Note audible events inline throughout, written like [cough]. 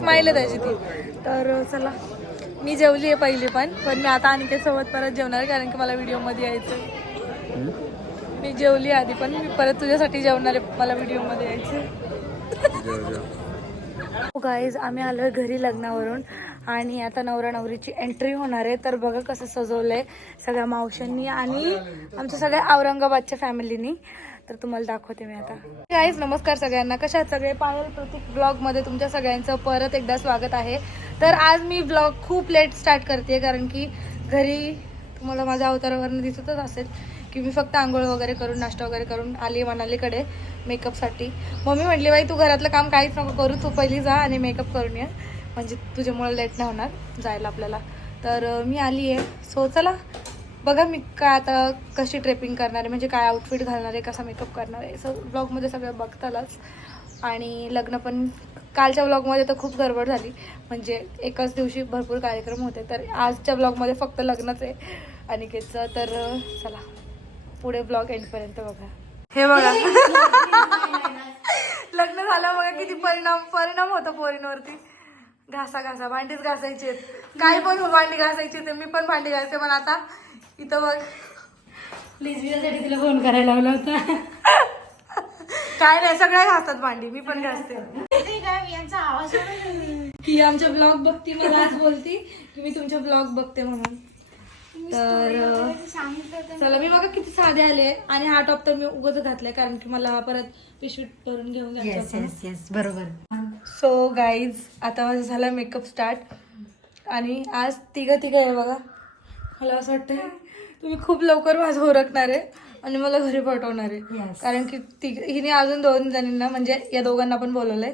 Smile आहे त्याची ती. तर चला. मी जेवली आहे पहिली पण पण मी आता आणखी सोबत परत जेवणार आहे कारण की मला व्हिडिओमध्ये यायचं आहे. मी जेवली आधी पण मी परत तुझ्यासाठी जेवणार आहे मला व्हिडिओमध्ये यायचं गाईज [laughs] हो, आम्ही आलो आहे घरी लग्नावरून आणि आता नवरा नवरीची एंट्री होणार आहे. तर बघा कसं सजवलं आहे सगळ्या मावशांनी आणि आमच्या सगळ्या औरंगाबादच्या फॅमिलीनी तर तुम्हाला दाखवते मी आता. गाईज नमस्कार सगळ्यांना. कशा सगळे? पायल प्रतीक ब्लॉगमध्ये तुमच्या सगळ्यांचं परत एकदा स्वागत आहे. तर आज मी ब्लॉग खूप लेट स्टार्ट करते कारण की घरी तुम्हाला माझ्या अवतारावरनं दिसतच असेल की मी फक्त आंघोळ वगैरे करून नाश्ता वगैरे करून आली मनालीकडे मेकअपसाठी मम्मी म्हटली बाई तू घरातलं काम काहीच नको करू तू पहिली जा आणि मेकअप करून ये. म्हणजे तुझ्यामुळे लेट नाही होणार जायला आपल्याला. तर मी आली आहे सो चला बघा मी काय आता कशी ट्रेपिंग करणार आहे म्हणजे काय आउटफिट घालणार आहे कसा मेकअप करणार आहे. सो ब्लॉगमध्ये सगळं बघतालच. आणि लग्न पण कालच्या ब्लॉगमध्ये तर खूप गडबड झाली. म्हणजे एकाच दिवशी भरपूर कार्यक्रम होते. तर आजच्या ब्लॉगमध्ये फक्त लग्नच आहे. अनिकेतचं तर चला. पुढे ब्लॉग एंडपर्यंत बघा. हे बघा. [laughs] लग्न झालं बघा किती परिणाम परिणाम होतो पोरींवरती. घासा घासा. भांडीच घासायची काय पण भांडी घासायची ते मी पण भांडी घासते पण आता इथं बघ. लिझवियासाठी तिला फोन करायला लावला होता. काय नाही सगळ्या घासतात भांडी. मी पण घासते. की आमच्या ब्लॉग बघती मला आज बोलती की मी तुमचे ब्लॉग बघते म्हणून. तर चला मी बघा किती साधे आले. आणि हा टॉप तर मी उगच घातलाय कारण की मला हा परत पिशवीत भरून घेऊन येस जायचा येस येस बरोबर. सो गाईज आता माझा झाला मेकअप स्टार्ट आणि आज तिघं तिघं आहे बघा. मला असं वाटतंय तुम्ही खूप लवकर माझं ओरखणार आहे आणि मला घरी पाठवणार. आहे Yes. कारण की तिघ हिने अजून दोन जणींना म्हणजे या दोघांना पण बोलवलंय.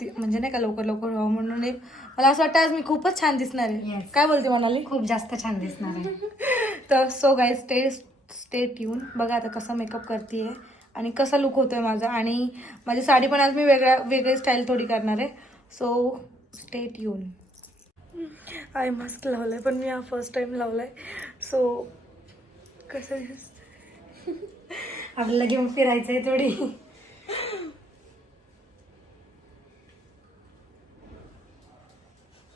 ती म्हणजे नाही का लवकर लवकर व्हावं म्हणून एक मला असं वाटतं आज मी खूपच छान दिसणार. आहे Yes. काय बोलते म्हणाली खूप जास्त छान दिसणार आहे. [laughs] तर so guys stay stay tune बघा आता कसा मेकअप करते आणि कसा लुक होतोय माझा. आणि माझी साडी पण आज मी वेगळ्या वेगळी स्टाईल थोडी करणार आहे. So stay tune eye mask लावलाय पण मी हा फर्स्ट टाइम लावलाय. सो कसं दिसत आपल्याला घेऊन फिरायचंय थोडी.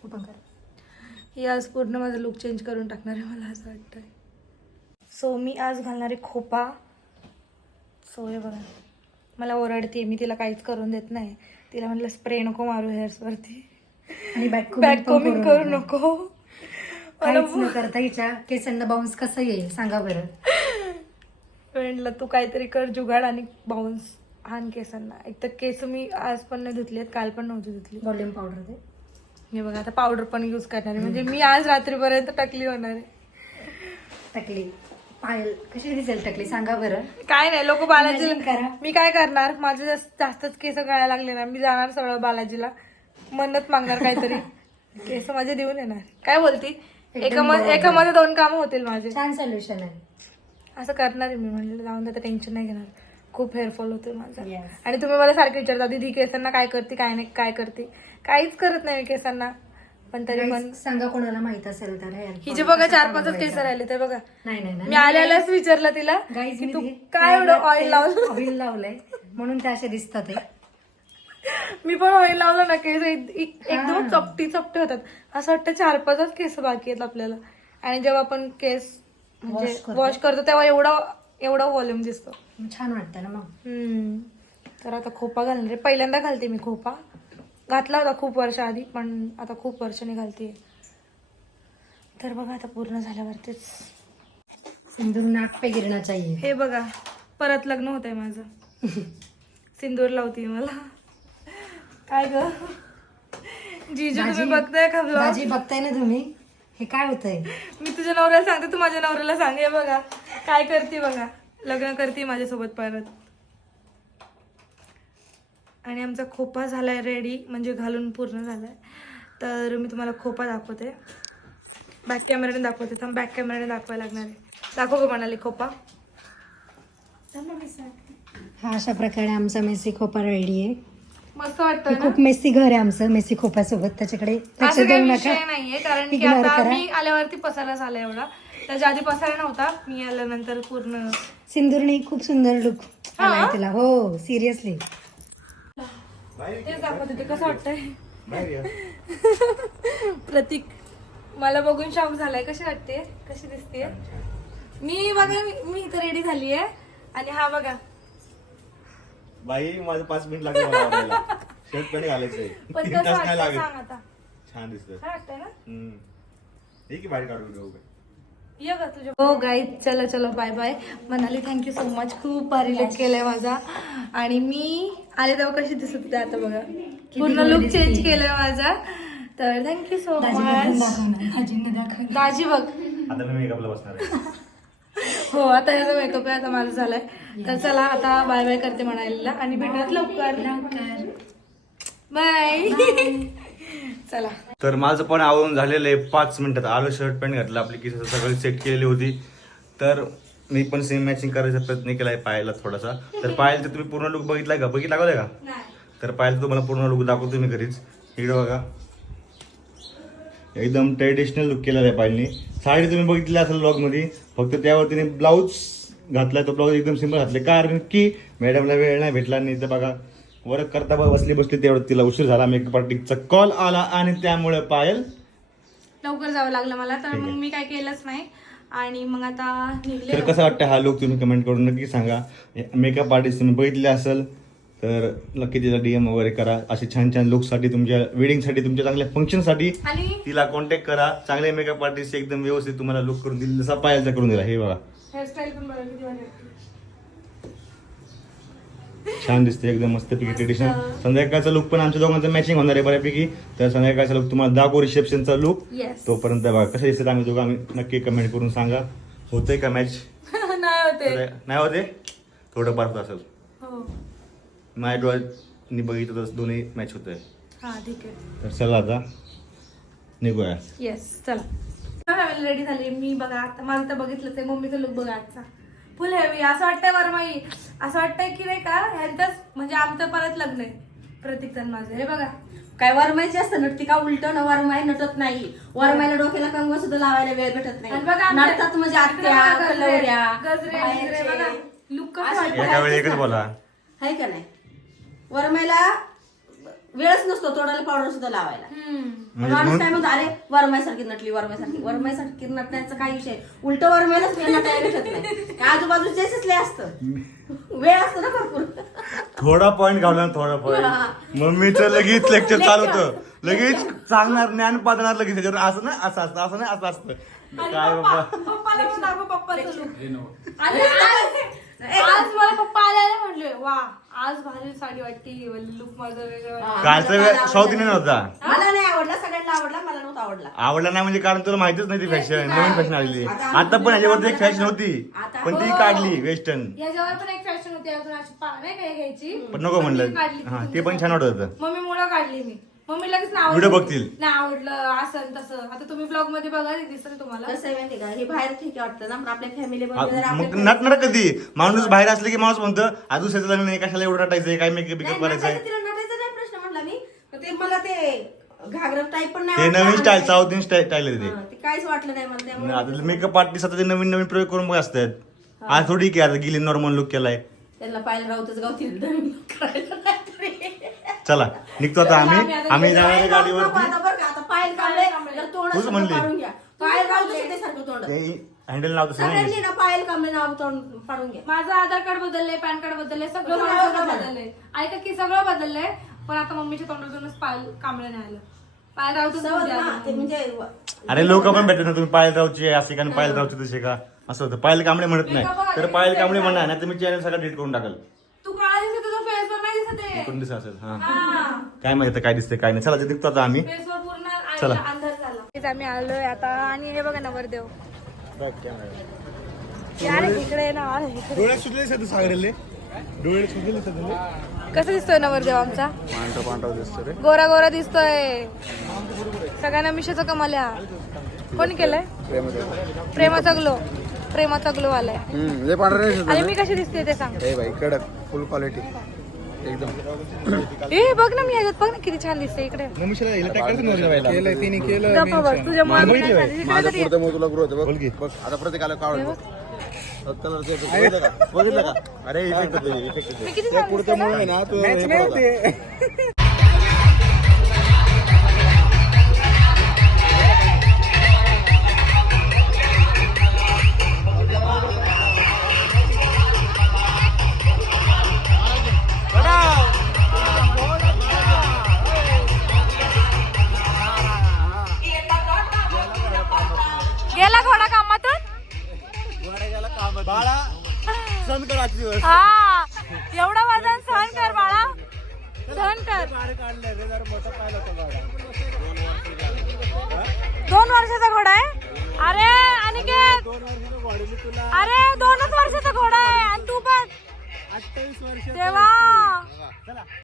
ओपन कर. ही आज पूर्ण माझा लुक चेंज करून टाकणार आहे मला असं वाटतंय. सो मी आज घालणार आहे खोपा. सो हे बघा. मला ओरडते मी तिला काहीच करून देत नाही. तिला म्हटलं स्प्रे नको मारू हेअर्सवरती आणि बॅक बॅक कोमिंग करू नको. काहीच न करता हिच्या केसांना बाउन्स कसं येईल? सांगा बरं. म्हटलं तू काहीतरी कर जुगाड आणि बाउन्स हान केसांना. एक तर केस मी आज पण नाही धुतली आहेत काल पण नव्हती धुतली. व्हॉल्यूम पावडर दे. हे बघा आता पावडर पण यूज करणार आहे. म्हणजे मी आज रात्रीपर्यंत टकली होणार आहे. टकली. पायल कशी दिसेल टकली? सांगा बरं. काय नाही लोक बालाजीला Imagine करा. मी काय करणार? माझे जास्त- जास्तच केस गळायला लागले ना. मी जाणार सरळ बालाजीला. मन्नत मागणार काहीतरी. [laughs] केस माझे देऊन येणार. काय बोलती? एका मध्ये दोन काम होतील माझे. छान सोल्युशन आहे. असं करणार आहे मी म्हणलं जाऊन आता टेन्शन नाही घेणार. खूप हेअरफॉल होतोय माझा. Yes. आणि तुम्ही मला सारखे विचारता दीदी केसांना काय करते काय नाही काय करते? काहीच करत नाही मी केसांना. पण तरी पण Guys, सांगा कोणाला माहीत असेल तर हिचे fall बघा चार पाचच. केस राहिले ते बघा. नाही नाही. मी आल्यालाच विचारलं तिला की तू काय एवढं ऑइल लावलं? ऑइल लावलंय. म्हणून ते असे दिसतात ते [laughs] मी पण ऑइल लावलं ना केस एक- एक-. एकदम चपटी चपटे होतात. असं वाटतं चार पाचच केस बाकी आहेत आपल्याला. आणि जेव्हा आपण केस म्हणजे. वॉश करतो. तेव्हा एवढा एवढा व्हॉल्यूम दिसतो. छान वाटतं ना मग. हम्म. तर आता खोपा घालणार पहिल्यांदा घालते मी खोपा. घातला होता खूप वर्ष आधी पण आता खूप वर्षांनी घालते. तर बघा आता पूर्ण झाल्यावरतीच. सिंदूर नाक पे चाहिए हे बघा परत लग्न होत आहे माझं. [laughs] सिंदूर लावते मला. काय ग? जीजू तुम्ही बघताय का? भाजी बघताय ना तुम्ही? हे काय होतंय? मी तुझ्या नवऱ्याला सांगते तू माझ्या नवऱ्याला सांग. हे बघा काय करते बघा. लग्न करते माझ्यासोबत परत. आणि आमचा खोपा झालाय रेडी म्हणजे घालून पूर्ण झालाय. तर मी तुम्हाला खोपा दाखवते. बॅक कॅमेऱ्याने दाखवते. थांब बॅक कॅमेऱ्याने दाखवायला लागणार आहे. दाखव का म्हणाली खोपा. हा अशा प्रकारे आमचा मेसी खोपा रेडी आहे. मस्त वाटतं ना? खूप मेसी घर आहे आमचं मेसी खोपासोबत त्याच्याकडे लक्ष असं काही देऊ विषय नका. नाहीये कारण की Ignore आता करा. मी आल्यावरती पसारा झाला एवढा. त्याच्या आधी पसारा नव्हता मी आल्यानंतर पूर्ण सिंदूरने खूप सुंदर लुक आलाय हा? तिला हो सिरियसली तेच दाखवते ते कसं वाटतंय. [laughs] प्रतीक मला बघून शॉक झालाय. कशी वाटते? कशी दिसते मी बघा मी- मी इथं रेडी झाली आहे आणि हा बघा बाई माझं पाच मिनिट लागले मला आवरायला. शर्ट पण घालायचंय. पण तीन कसं तास नाही वाटतं लागत. सांग आता. छान दिसत काय वाटतंय ना? ठीक आहे बाहेर काढून घेऊ ये ग तुझ्या हो गाई चलो चलो bye bye Manali thank you so much खूप भारी लुक केलाय माझा. आणि मी आले तेव्हा कशी दिसत होते आता बघा. पूर्ण लुक. चेंज केलाय माझा. तर थँक्यू सो दाजी बघून मच दाखव ना, दाजींना दाखव. दाजी बघ. आता मी मेकअपला बसणार आहे. हो आता ह्याचा मेकअप आहे आता माझा झालाय. तर चला आता बाय बाय करते म्हणायला. आणि भेटत लवकर. बाय [laughs] चला. तर माझं पण आवरून झालेलं आहे. पाच मिनिटात आलो शर्ट पॅन्ट घातलं आपली केस सगळी सेट केलेली होती. तर मी पण सेम मॅचिंग करायचा प्रयत्न केलाय पायाला थोडासा. तर पायाला तर तुम्ही पूर्ण लुक बघितलाय का? बघितला का का तर पायाला तुम्हाला पूर्ण लुक दाखवतो मी घरीच. इकडे बघा. एकदम ट्रेडिशनल लुक केलेला आहे पायलनी साडी तुम्ही बघितली असेल ब्लॉगमध्ये फक्त त्यावर तिने ब्लाऊज घातलाय तो ब्लाऊज एकदम सिंपल घातले कारण की मॅडमला वेळ नाही भेटला नाही तर बघा वर्क करता बघा बसली बसली तेवढं तिला उशीर झाला. मेकअप आर्टिस्टचा कॉल आला आणि त्यामुळे पायल लवकर जावं लागलं मला तर मग. मी काय केलंच नाही. आणि मग आता निघले तर कसं वाटतं हा लुक तुम्ही कमेंट करून नक्की सांगा. मेकअप आर्टिस्ट तुम्ही बघितले असेल तर नक्की तिला डीएम वगैरे करा. असे छान छान लुकसाठी तुमच्या वेडिंगसाठी तुमच्या चांगल्या फंक्शनसाठी तिला कॉन्टॅक्ट करा. चांगले मेकअप आर्टिस्ट एकदम व्यवस्थित तुम्हाला लुक करून दिली. जसा पायलचा करून दिला. हे बघा. छान दिसते एकदम मस्त पैकी ट्रेडिशनल संध्याकाळचा लुक पण आमच्या दोघांचा मॅचिंग होणार आहे बऱ्यापैकी. तर संध्याकाळचा लुक तुम्हाला दाखवू रिसेप्शनचा लुक. तोपर्यंत बघा कसं दिसतं आम्ही दोघं आम्ही नक्की कमेंट करून सांगा. होतंय का मॅच [laughs] नाही होते. नाही होते? थोडं फार होत असेल. माझ्या डोळ्यांनी बघितलं तर दोन्ही मॅच होत आहे हा ठीक आहे. तर चला आता निघूया. येस चला. रेडी झाली. मी बघा आता माझं तर बघितलं ते मम्मीचा लुक बघा आजचा. फुल हेवी असं वाटतंय वरमाई असं वाटतंय की नाही का ह्यांचंच म्हणजे आमचं परत लग्न आहे. प्रतीक आणि माझं. हे बघा. काय वरमायची असतं नटती का उलट न वरमाय नटत नाही. वरमायला डोक्याला कंगवा सुद्धा लावायला वेळ भेटत आणि बघा नाही आमच्या- नटतात म्हणजे आत्या बघा गजरे, कलवऱ्या गजरे बिजरे बघा. बाहेरचे. लुक कसं वेळी एकच बोला. आहे का नाही? वरमायला वेळच नसतो तोडाला पावडर सुद्धा लावायला. हम्म. म्हणजे माणूस काय म्हणतो अरे वरमायसारखी नटली वरमायसारखी वरमायसारखी नटण्याचा काय विषय उलट वरमायलाच वेळ नटायला भेटत नाही. आजूबाजूचे लय असतं? वेळ असतो ना भरपूर. थोडा पॉईंट घालला थोडा पॉईंट मम्मीचं लगेच लेक्चर चालू होतं. लगेच सांगणार ज्ञान पाजणार लगेच त्याच्यावर असं नाही असं असतं असं नाही असं असतं. काय पप्पा बाबा. पप्पाला आज [laughs] आज मला पप्पा आल्याला म्हणले वा आज भारी साडी वाटते लुक माझं वेगळं वाटतं." कालचा वेळ साऊथ इंडियन होता? मला नाही आवडला सगळ्यांना आवडला मला नव्हता आवडला. आवडला नाही म्हणजे कारण तुला माहितीच नाही ती फॅशन नवीन फॅशन आलेली. आता आता पण ह्याच्यावरती एक फॅशन होती. आता- पण ती हो. काढली वेस्टर्न ह्याच्यावर पण एक फॅशन होती अजून अशी पा- नाही काय घ्यायची? पण नको म्हणलं. मी काढली ती हा ते पण छान वाटत होतं. मम्मी मुळे काढली मी. मम्मी लगेच नाव Video बघतील. नाही आवडलं असं आणि तसं. आता तुम्ही ब्लॉगमध्ये बघा ते दिसेल तुम्हाला. कसं आहे माहिती का? हे बाहेर ठीक आहे वाटतं ना पण आपल्या फॅमिली आ- मग नटणार कधी माणूस बाहेर असले की माणूस म्हणतो आ दुसऱ्याचं लग्न नाही कशाला एवढं नटायचंय काय मेकअप बिकअप करायचंय? तिला नटायचा नाही प्रश्न म्हटला मी. पण ते मला ते घागरा टाईप पण नाही ते आवडला. नवीन style south Indian style style आहे ते. हा, ते काहीच वाटलं नाही मला त्यामुळे. आता मेकअप आर्टिस्ट आता ते नवीन नवीन प्रयोग करून बघ असतात. आज थोडी की आता गेली नॉर्मल लुक केलाय. त्यांना पाहायला राहतच गावतील. नवीन करायला नाहीतरी. चला निघतो आता आम्ही. आम्ही. जाणार पायल गाडीवरती पायल कांबळे, तोंड तूच म्हणली. पाडून घ्या. पायल गावचं ते सारखं तोंड. हँडल नाव तसं सगळ्यांनी नाही ना पायल कांबळे नाव तोंड पाडून घ्या माझं आधार कार्ड बदललंय पॅन कार्ड बदललंय सगळं. बदललंय. ऐका की सगळं बदललंय पण आता मम्मीच्या तोंडातूनच पायल कांबळे नाही आलं. पायल ना, ते म्हणजे अरे लोक पण भेटत ना तुम्ही पायल रावची आहे, असे का आणि पायल रावची तसे का? असं होतं. पायल कांबळे म्हणत नाही. तर पायल कांबळे म्हणणार नाही तर मी चॅनल सगळं डिलीट करून टाकल तू काळा दिसत तुझं फेसवर दिसत दिसत असेल हा. काय माहिती काय दिसते काय नाही. चला ते निघतो आता आम्ही. फेसवर पूर्ण आ- चला. अंधार झाला. तेच आम्ही आलोय आता. आणि हे बघा नवरदेव यार इकडे ना आ, इकडे. डोळ्यात सुटले सर सागरेले. डोळ्यात सुटले सर कसं दिसतोय नवरदेव आमचा? पांढरा पांढरा दिसतो रे. गोरा गोरा दिसतोय. सगळ्यांना मिशाचा कमाल्या. कोणी केलंय? प्रेमाचा ग्लो प्रेमाचा ग्लो आलाय लय पांढरा नाही आणि मी कशी दिसते ते सांग. हे भाई कडक फुल क्वालिटी एकदम ए बघ ना मी ह्याच्यात बघ ना किती छान दिसते इकडे मम्मीला हिला टाकायचं नव्हतं केलंय तिने केलं गप्पा बस तुझ्या काय झालं? इकडे माझा तरी ये. पुढचं मग तुला ग्रोथ. बघ बघ आता प्रत्येक आला कावळ हे बघ बघ. कलरचं येतं. बघितलं का बघितलं का अरे इफेक्ट होतो इफेक्ट होतो मी किती छान दिसते ना? ना तू. हे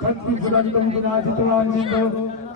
खत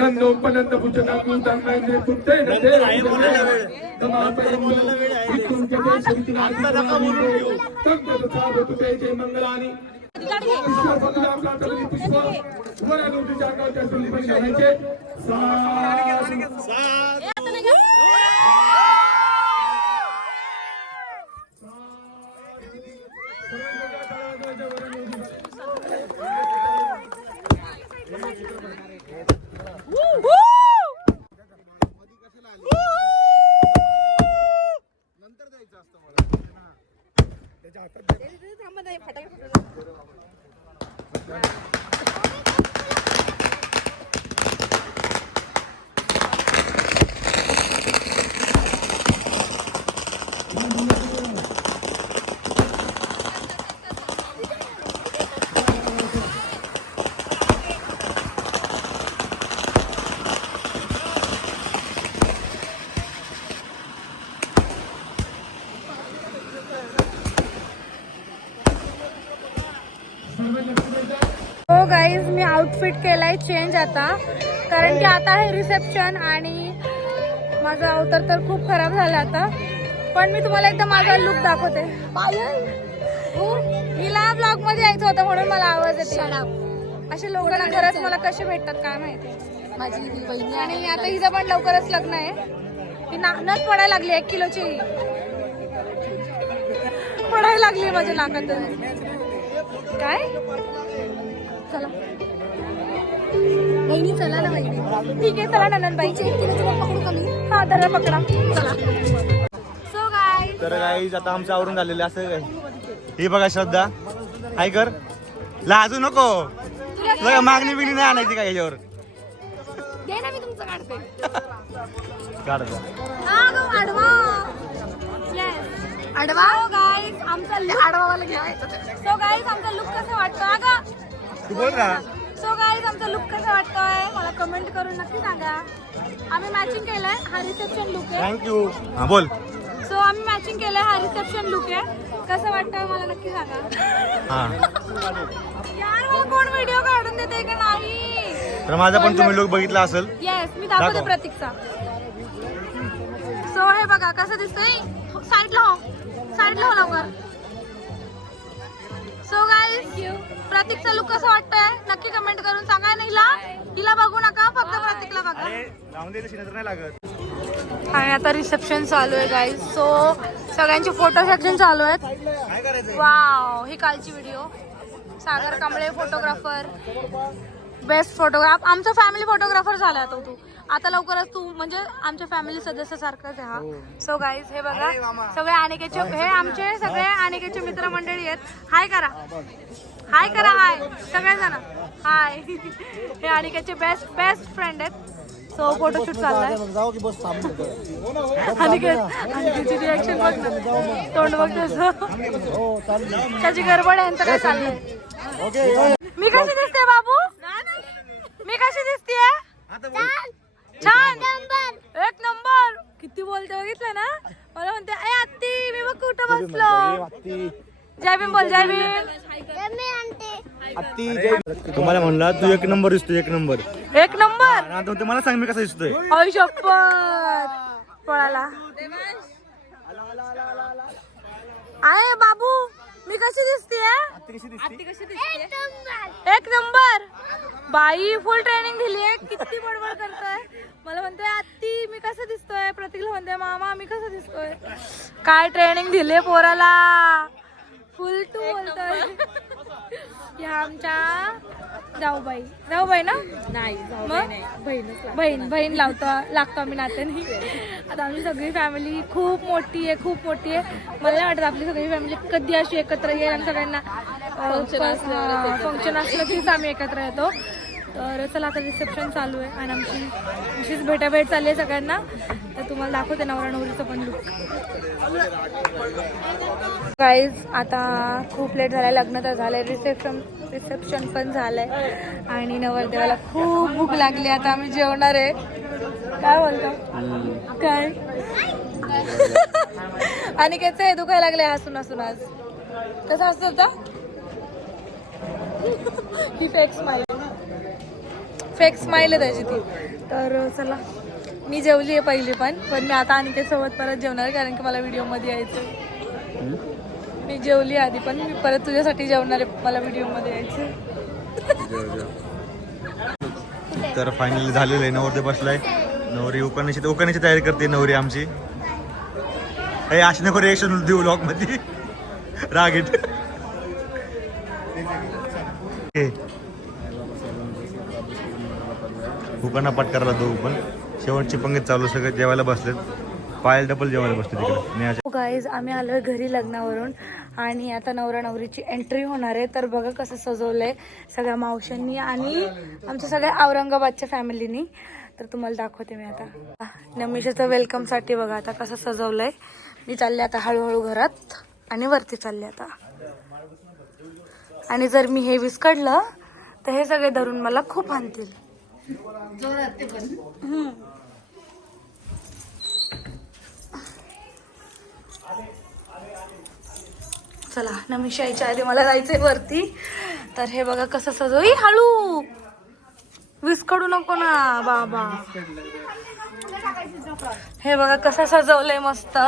नंदोपनंद भुजनाकु दंगैने कुत्तेन कंदद सावतु तेजे मंगलानि। ईश्वर भगवान का कली पुष्प वर अनुटी जागा त्या सुली पण घालायचे साधु हो गाईज मी आउटफिट केलाय चेंज आता. कारण की आता आहे रिसेप्शन आणि माझा अवतार तर खूप खराब झाला आता. पण मी तुम्हाला एकदा माझा लुक दाखवते. हो, हिला ब्लॉगमध्ये यायचं होतं म्हणून मला आवाज येते असे लोकांना खरंच मला कसे भेटतात काय माहिती. माझी ही बहिणी आणि आता हिचं पण लवकरच लग्न आहे. ही नाकनच पडायला लागली एक किलोची. पडायला लागली माझ्या नाकातून. काय? चला. बहिणी चला ना बहिणी ठीक आहे चला नंदनबाई पकडू कमी हा धरा पकडा. चला. सो गाय तर काही आता आमचं आवरून झालेलं असं काय हे बघा श्रद्धा. काय कर. लाजू नको. तुला काय मागणी बिगणी नाही आणायची का याच्यावर? दे ना मी तुमचं काढते काढतो गं, आडवा. येस आडवा? गाईज आमचा लुक आडवावाला घ्यायचं सो गाईज आमचा लुक कसं वाटतो? अगं. तू बोल ना. सो गाईज आमचा लुक कसा वाटतोय? मला कमेंट करून नक्की सांगा. आम्ही मॅचिंग केलंय हा रिसेप्शन लुक आहे. थँक्यू हा बोल. सो आम्ही मॅचिंग केलंय हा रिसेप्शन लुक आहे. कसं वाटतंय मला नक्की सांगा. हा. यार मला कोण व्हिडिओ काढून देते का नाही? तर माझा पण तुम्ही लोक बघितला असेल. येस मी दाखवते दाखव. प्रतीकचा. सो सो हे बघा कसं दिसतंय? साईडला हो. साईडला हो लवकर. सो गाईज प्रतीकचा लुक कसं वाटतंय? नक्की कमेंट प्रतीकला बघा लावून दिलं नजर नाही लागत. आणि आता रिसेप्शन चालू आहे गाईज सो सगळ्यांचे फोटो सेक्शन चालू आहेत. वाव ही कालची video Sagar Kamble photographer best photograph आमचा फॅमिली फोटोग्राफर झाला आता तू. आता लवकरच तू म्हणजे आमच्या फॅमिली सदस्यासारखाच आहे हा. सो गाईज हे बघा. सगळे अनिकेचे हे आमचे सगळे अनिकेचे मित्रमंडळी आहेत. हाय करा. हाय करा हाय सगळेजण. हाय [laughs] हे अनिकेचे बेस्ट बेस्ट फ्रेंड आहेत. सो फोटोशूट चाललाय. अनिकेत अनिकेची रिॲक्शन बघ ना. तोंड बघ तसं त्याची गडबड आहे काय चाललंय. मी कशी दिसते बाबू? मी कशी दिसते छान. एक नंबर. किती बोलते बघितलं ना? मला म्हणते ए आत्ती मी बघ कुठं बसलो. जय भीम बोल जय भीम. तुम्हाला म्हणला तू एक नंबर दिसतो एक नंबर. एक नंबर आता ते मला सांग मी कसा दिसतोय. आई शपथ. पळाला. आहे बाबू मी कशी दिसते? एक नंबर. बाई फुल ट्रेनिंग दिली आहे किती बडबड करतोय. मला म्हणतोय आत्ती मी कसं दिसतोय? प्रतीकला म्हणतोय मामा मी कसं दिसतोय? काय ट्रेनिंग दिली पोराला? फुल टू बोलतोय. [laughs] ह्या आमच्या जाऊबाई. जाऊबाई ना? नाही बहीण बहीण लावतो लागतो आम्ही नात्याने. आता आमची सगळी फॅमिली खूप मोठी आहे खूप मोठी आहे. मला नाही वाटत आपली सगळी फॅमिली कधी अशी एकत्र येईल आणि सगळ्यांना फंक्शन असलं कीच आम्ही एकत्र येतो. तर चला आता रिसेप्शन चालू आहे आणि आमची अशीच भेटाभेट चालली आहे सगळ्यांना. तर तुम्हाला दाखवते नवरा नवरीचं पण लुक गाईज आता खूप लेट झालाय लग्न तर झालंय रिसेप्शन रिसेप्शन पण झालंय. आणि नवरदेवाला खूप भूक लागली आता आम्ही जेवणार आहे. काय बोलतो? काय? [laughs] आणि त्याचं हे दुखायला लागले हसून हसून आज. कसं हसत होता? [laughs] ही फेक स्माईल फेक स्माईल आहे त्याची ती. तर चला. मी जेवली आहे पहिली पण पण मी आता आणि सोबत परत जेवणार आहे कारण की मला व्हिडिओमध्ये यायचं मी जेवली आधी पण मी परत तुझ्यासाठी जेवणार आहे मला व्हिडिओमध्ये यायचं तर फायनली झालेलं आहे नवरदेव बसलाय. नवरी उकाण्याची उकाण्याची तयारी करते नवरी आमची. हे अशी नको रिएक्शन देऊ ब्लॉगमध्ये रागीट. उकाना पाठ करायला तो पण. शेवटची पंगत चालू सगळं जेवायला बसलेत. पायल डबल जेवायला बसले तिकडे. गाईज आम्ही आलोय घरी लग्नावरून आणि आता नवरा नवरीची एंट्री होणार आहे. तर बघा कसं सजवलंय सगळ्या मावशांनी आणि आमच्या सगळ्या औरंगाबादच्या फॅमिलीनी तर तुम्हाला दाखवते मी आता. नमिषाचं वेलकमसाठी बघा आता कसं सजवलंय. मी चालले आता हळूहळू घरात आणि वरती चालले आता. आणि जर मी हे विस्कडलं तर हे सगळे धरून मला खूप आणतील. चला नमिषा यायच्या आधी मला जायचंय वरती. तर हे बघा कसं सजव. हळू! विस्कडू नको ना बाबा. हे बघा कसं सजवलंय मस्त.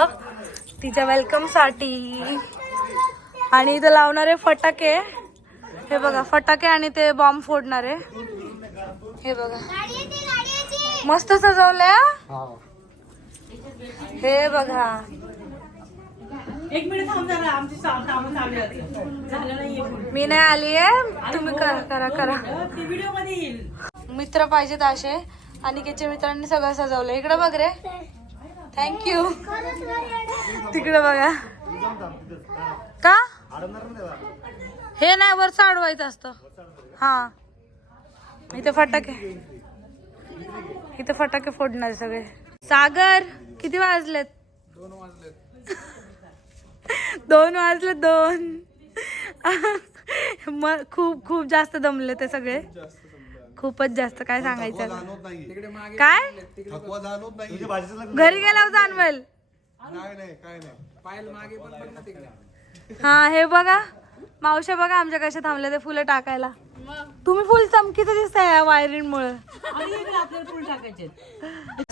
तिच्या वेलकमसाठी. आणि इथं लावणारे फटाके. हे बघा फटाके आणि ते बॉम्ब फोडणारे. हे बघा. मस्त सजवलंय हा? हे बघा मी नाही आली आहे तुम्ही करा करा करा. मित्र पाहिजेत असे. अनिकेच्या मित्रांनी सगळं सजवलं इकडे बघ रे. थँक्यू तिकडे बघा. का? हे नाही वरचं अडवायचं असतं. हा. इथे फटाके. इथे फटाके फोडणार सगळे. सागर किती वाजलेत? दोन वाजले दोन. म खूप खूप जास्त दमले ते सगळे. खूपच जास्त. काय सांगायचं काय? घरी गेल्यावर जाणवेल हा हे बघा. मावशा बघा आमच्या कशा थांबल्या ते फुलं टाकायला. तुम्ही फुल चमकीचं दिसताय या वायरिंगमुळे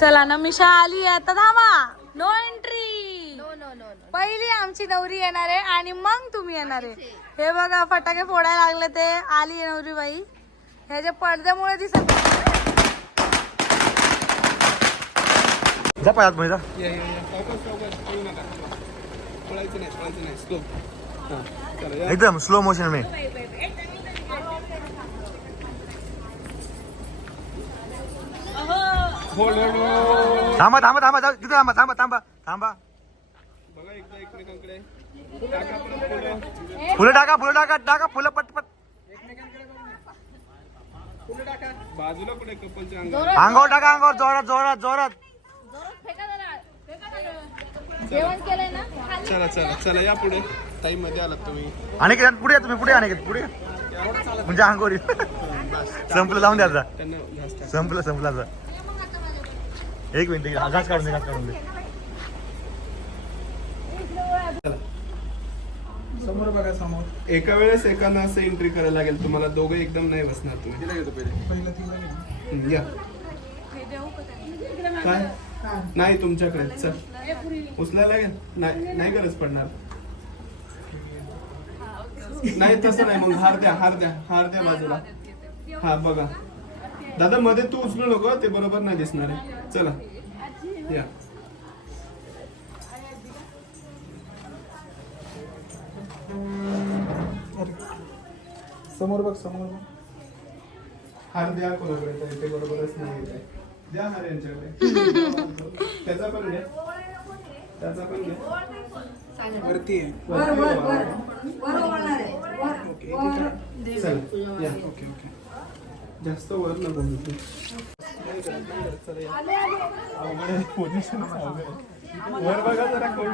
चला नमिषा आली आता थांबा. नो एंट्री पहिली आमची नवरी येणार आहे आणि मग तुम्ही येणार आहे. हे बघा फटाके फोडायला लागले ते. आली आहे नवरी बाई. ह्याच्या पडद्यामुळे दिसत. जा पायात महिला एकदम स्लो मोशन में थांबा थांबा थांबा जाऊ, तिथे थांबा थांबा थांबा थांबा. फुलं. फुलं टाका फुलं टाका टाका फुलं पटपट बाजूला कुठे कपलच्या अंगावर? टाका अंगावर जोरात जोरात जोरात. चला चला चला या पुढे. टाइममध्ये आलात तुम्ही. आणि पुढे या तुम्ही पुढे आणि पुढे. म्हणजे येईल. संपलं त्यांना घास टाक. संपलं संपलं आता. एक मिनिट घास काढून दे घास काढून दे. समोर बघा समोर. एका वेळेस एकानं असं एंट्री करायला लागेल तुम्हाला दोघं एकदम नाही बसणार तुम्ही. या. काय? नाही तुमच्याकडे. चल. उचलायला लागेल? नाही नाही गरज पडणार. नाही तसं नाही. मग हार द्या हार द्या हार द्या बाजूला. हा बघा. दादा मध्ये तू उचलू नको ते बरोबर नाही दिसणार आहे. चला. या. समोर बघ समोर बघ. हार द्या कोणाकडे तरी ते बरोबरच नाही येत आहे. द्या हार यांच्याकडे. [laughs] त्याचा पण घ्या. त्याचा पण घ्या. वरती आहे. वर वर वर. वर ओळणार आहे. वर वर. चला. या ओके ओके. जास्त वर नको. वर बघा जरा कोण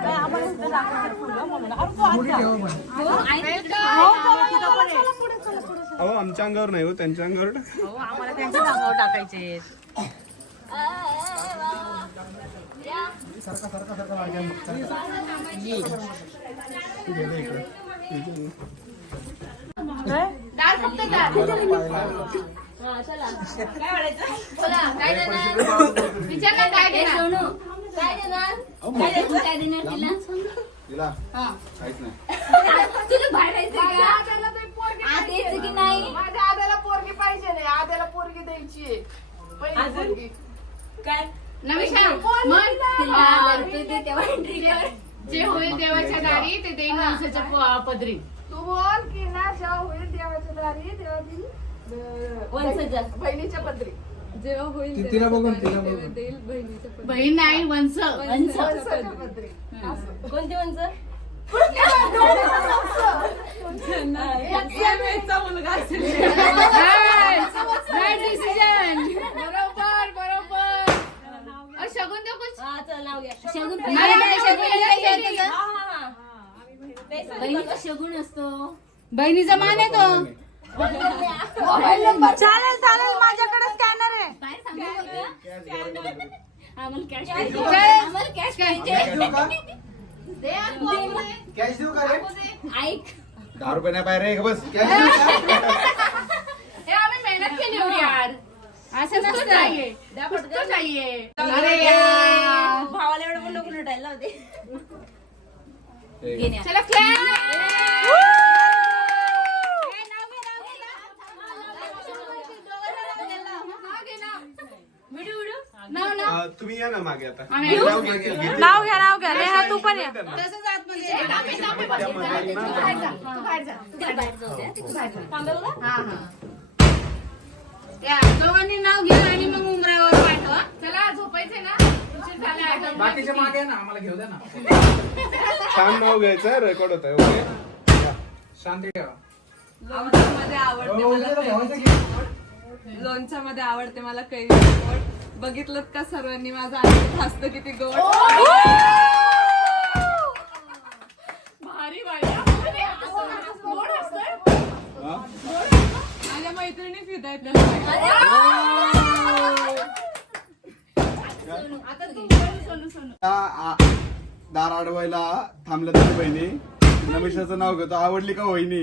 अहो आमच्या अंगावर नाही हो त्यांच्या अंगावर. तुला यायचंय का? आत यायचं की नाही माझ्या आद्याला पोरगी पाहिजे नाही आद्याला पोरगी द्यायची पहिली पोरगी. नमिषा मग जे होईल देवाच्या दारी ते देईन माणसाच्या पदरी तू बोल की ना जेव्हा होईल देवाच्या दारी तेव्हा ती वंशजा. बहिणीच्या पदरी जेव्हा होईल तिला बघून तिला बघून देईल बहिणीच्या. बहीण नाही वंश वंश. वंशाच्या पदरी कोणती वंश? बरोबर बरोबर अ, शगुन देऊ कुछ? हा, चल नाव घ्या. शगुन. हा, हा, हा. बहिणीचा शगुन असतो. बहिणीचा मान आहे तो. चालेल चालेल माझ्याकडे स्कॅनर आहे. काय सांगू बघा? आम्हाला कॅश पाहिजे. कॅश कॅश देऊ का रे? ऐक. दहा रुपये नाही पाहिजे बस. हे [laughs] आम्ही मेहनत केली हो यार असं नसतं. तो चाहिए अरे भावाला एवढं पण नको लुटायला होते. चला तुम्ही या ना मागे आता. नाव घ्या नाव घ्या नेहा तू पण ये. तसंच आतमध्ये. तू बाहेर जा तू बाहेर जा तू बाहेर जा तिला बाहेर जाऊ द्या. तू बाहेर जा थांबेल का? हा हा या दोघांनी नाव घ्या आणि मग उमरावर पाठवा. चला झोपायचे ना? उशीर झाला आहे. बाकीच्या मागे आहे ना आम्हाला घेऊ द्या ना. छान नाव घ्यायचं रेकॉर्ड होत आहे ओके शांती ठेवा. लोणच्यामध्ये आवडते मला लोणच्यामध्ये आवडते मला गोड बघितलं का सर्वांनी? माझं आधी भासत किती गोड भारी बाई हा. गोड असतं. माझ्या मैत्रिणी फिदायत आता तू बोल, सोनू सोनू. आ- आ- दार अडवायला थांबल्या तरी बहिणी? नमिषाचं नाव घेतो. आवडली का वहिनी?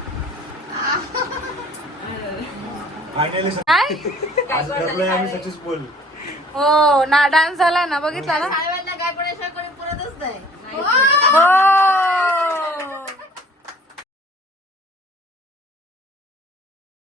फायनली हो ना डान्स झाला ना बघितला ना? काय कोणी पुरतच नाही. हो.